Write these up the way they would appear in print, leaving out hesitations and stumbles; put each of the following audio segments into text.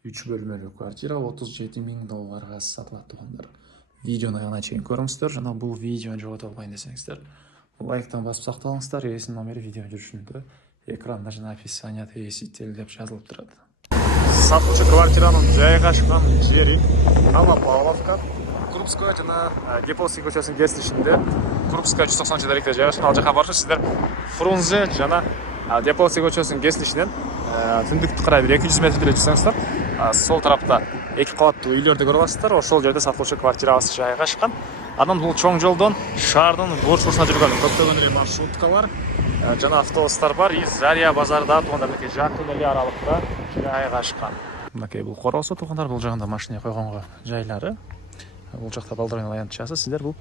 3 бөлмөлүү квартира 37 000 долларга сатылат туугандар. Видеону аяғына чейин көрүңүздөр. Жана бул видеону жогото албайын десеңиздер, лайктан басып сакталыңыздар. Эсин номери видео жүрүшүндө экранда жана описанияда эсител деп жазылып турат. Сатылчу квартиранын жайгашкан жери Новопавловка, Крупская жана Деповский көчөсүнүн кесилишинде. Крупская 197-дө жайгашкан. Ал жака барыш сиздер Фрунзе жана Деповский көчөсүнүн кесилишинен түндүктү карай бир 200 метрдей жүрсөңүздөр, сол тарапта 2 кабаттуу үйлөрдү көрүп аласыздар. Ошол жерде сатылчу квартирабыз жайгашкан. Анан бул чоң жолдон шаардын бурч-бурчуна жүргөн көптөгөн эле маршруткалар жана автобустар бар. И Заря базарда туугандар жакын эле аралыкта жайгашкан. Мынакей бул коросо туугандар, бул жагында машина койгонго жайлары. Бул жакта балдырган аянтчасы. Сиздер бул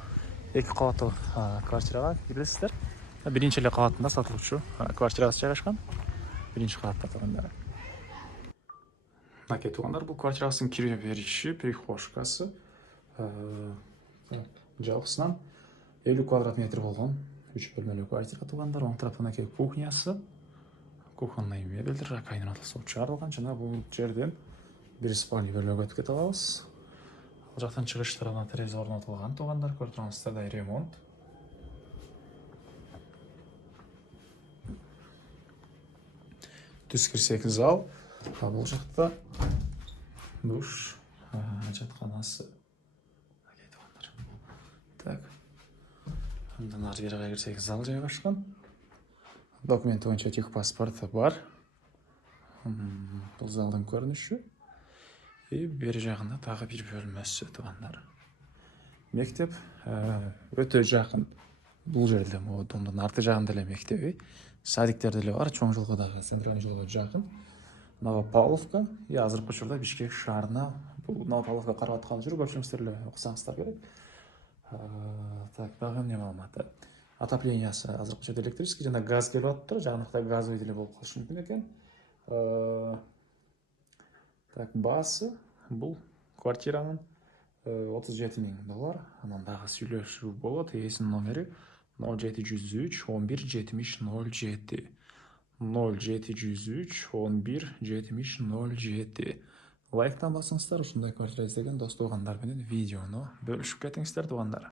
2 кабаттуу квартирага киресиздер. Биринчи эле кабатында сатылчу квартирабыз жайгашкан. Биринчи кабатта туугандар. Мынакей туугандар, бул квартирабыздын кире бериши, прихожкасы. Жалпысынан 50 квадрат метр болгон 3 бөлмөлүү квартира туугандар. Оң тарапта мынакей кухнясы, кухонный мебелдер, раковина суу чыгарылган. Жана бул жерден бир спальня бөлмөгө өтүп кете алабыз. Ал жактан чыгыш тарабына терезе орнотулган туугандар. Көрүп тургансыздар, ремонт. Түз кирсек зал. Бул жакта душ, жатканасы. Так. Андан ары бериге кирсек зал жайгашкан. Документ боюнча техпаспорты бар. Бул залдын көрүнүшү. И бери жагында дагы бир бөлмөсү туугандар. Мектеп өтө жакын. Бул жерде домдун арты жагында эле мектеби, садиктер деле бар. Чоң жолго дагы, центральный жолго жакын. Новопавловка, азыркы учурда Бишкек шаарына бул Новопавловка карап аткан жүрүп, көпчүлүктөр эле уксаңыздар керек. Так, дагы эмне маалыматы? Отоплениясы азыркы учурда электрический жана газ келип атыптыр. Жагынакта газовый деле болуп калышы мүмкүн экен. Так, баасы бул квартиранын 37 000 доллар. Анан дагы сүйлөшүү болот. Эсин номери 0703 11 70 07. 0703 11 70 07. Лайктан басыңыздар, ушундай квартира издеген дос туугандар менен видеону бөлүшүп кетиңиздер туугандар.